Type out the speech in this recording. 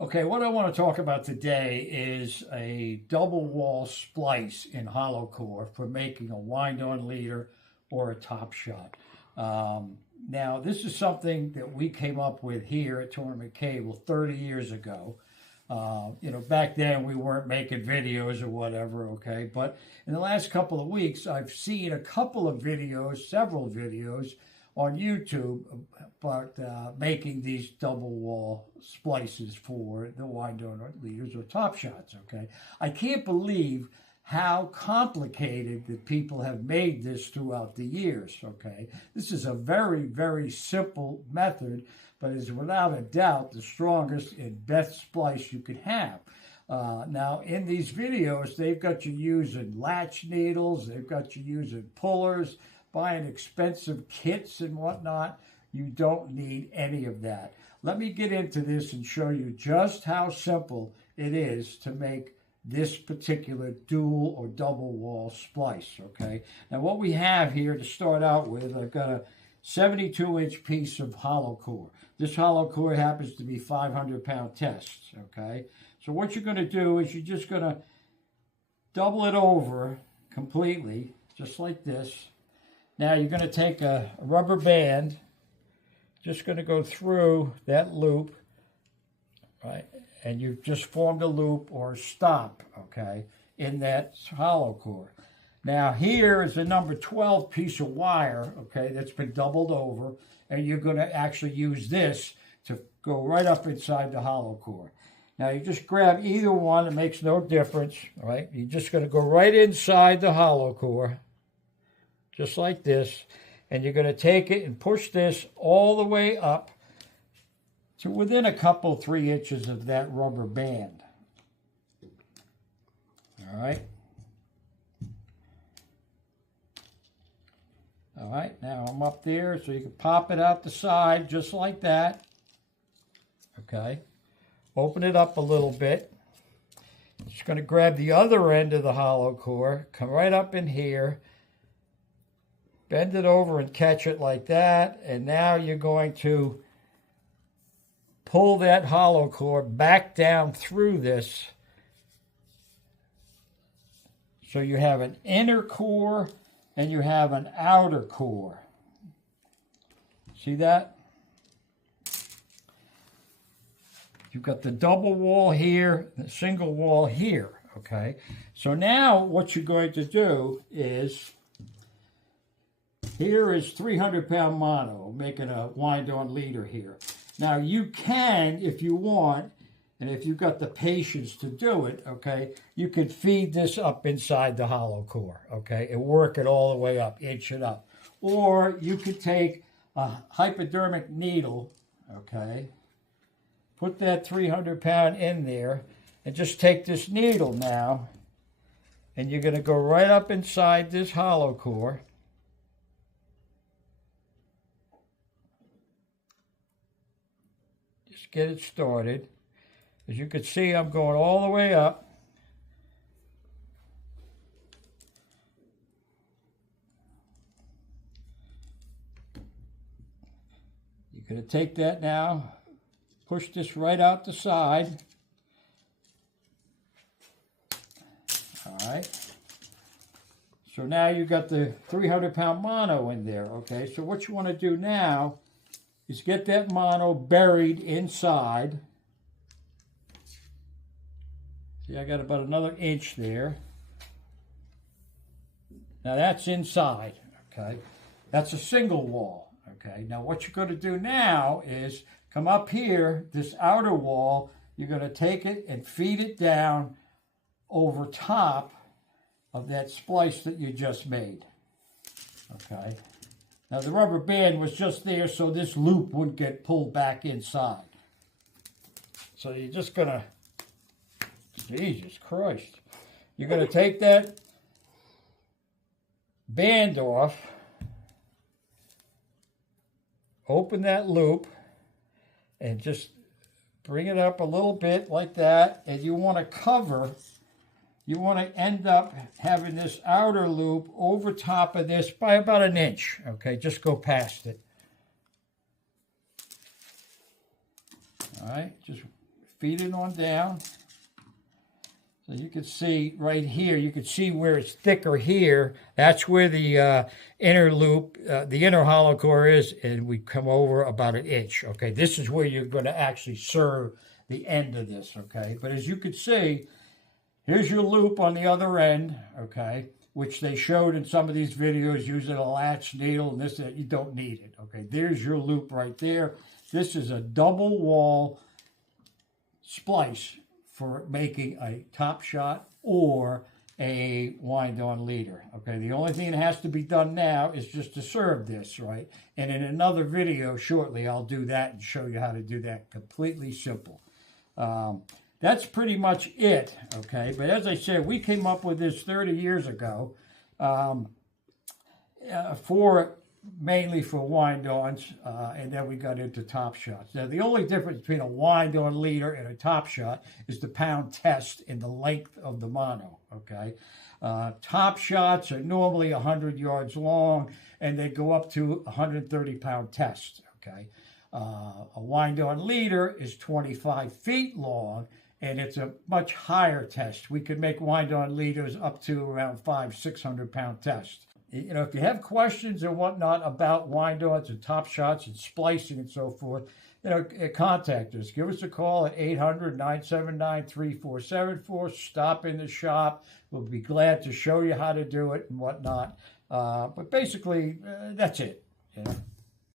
Okay, what I want to talk about today is a double wall splice in hollow core for making a wind-on leader or a top shot. Now, this is something that we came up with here at Tournament Cable 30 years ago. Back then we weren't making videos or whatever, okay? But in the last couple of weeks, I've seen a couple of videos, several videos on YouTube about making these double wall splices for the wind-on leaders or top shots, okay? I can't believe how complicated that people have made this throughout the years, okay? This is a very, very simple method, but is without a doubt the strongest and best splice you could have. Now, in these videos, they've got you using latch needles, they've got you using pullers, buying expensive kits and whatnot. You don't need any of that. Let me get into this and show you just how simple it is to make this particular dual or double wall splice, okay? Now what we have here to start out with, I've got a 72-inch piece of hollow core. This hollow core happens to be 500-pound tests, okay? So what you're gonna do is you're just gonna double it over completely, just like this. Now you're gonna take a rubber band, just gonna go through that loop, right? And you've just formed a loop or a stop, okay, in that hollow core. Now here is a number 12 piece of wire, okay, that's been doubled over, and you're going to actually use this to go right up inside the hollow core. Now you just grab either one, it makes no difference, right? You're just going to go right inside the hollow core, just like this, and you're going to take it and push this all the way up to within a couple, 3 inches of that rubber band. All right. All right, now I'm up there, so you can pop it out the side just like that. Okay. Open it up a little bit. Just going to grab the other end of the hollow core, come right up in here, bend it over and catch it like that, and now you're going to pull that hollow core back down through this. So you have an inner core and you have an outer core. See that? You've got the double wall here, the single wall here, okay? So now what you're going to do is, here is 300-pound mono, making a wind-on leader here. Now you can, if you want, and if you've got the patience to do it, okay, you could feed this up inside the hollow core, okay, and work it all the way up, inch it up. Or you could take a hypodermic needle, okay, put that 300-pound in there, and just take this needle now, and you're going to go right up inside this hollow core. Get it started. As you can see, I'm going all the way up. You're going to take that now, push this right out the side. All right. So now you've got the 300-pound mono in there, okay? So what you want to do now is get that mono buried inside. See, I got about another inch there. Now that's inside, okay? That's a single wall, okay? Now what you're going to do now is come up here, this outer wall, you're going to take it and feed it down over top of that splice that you just made, okay? Now the rubber band was just there so this loop wouldn't get pulled back inside. So you're just gonna, Jesus Christ. You're gonna take that band off, open that loop, and just bring it up a little bit like that, and you want to cover, you want to end up having this outer loop over top of this by about an inch, okay? Just go past it. All right, just feed it on down. So you can see right here, you can see where it's thicker here. That's where the inner loop, the inner hollow core is, and we come over about 1 inch. Okay, this is where you're going to actually serve the end of this. Okay, but as you can see, here's your loop on the other end. Okay, which they showed in some of these videos using a latch needle and this, that. You don't need it. Okay, there's your loop right there. This is a double wall splice for making a top shot or a wind-on leader. Okay, the only thing that has to be done now is just to serve this, right? And in another video shortly, I'll do that and show you how to do that. Completely simple. That's pretty much it, okay? But as I said, we came up with this 30 years ago mainly for wind-ons, and then we got into top shots. Now, the only difference between a wind-on leader and a top shot is the pound test in the length of the mono, okay? Top shots are normally 100 yards long, and they go up to 130-pound test, okay? A wind-on leader is 25 feet long, and it's a much higher test. We could make wind-on leaders up to around 500-600-pound test. You know, if you have questions or whatnot about wind-ons and top shots and splicing and so forth, you know, contact us. Give us a call at 800-979-3474. Stop in the shop. We'll be glad to show you how to do it and whatnot. But basically, that's it. You know?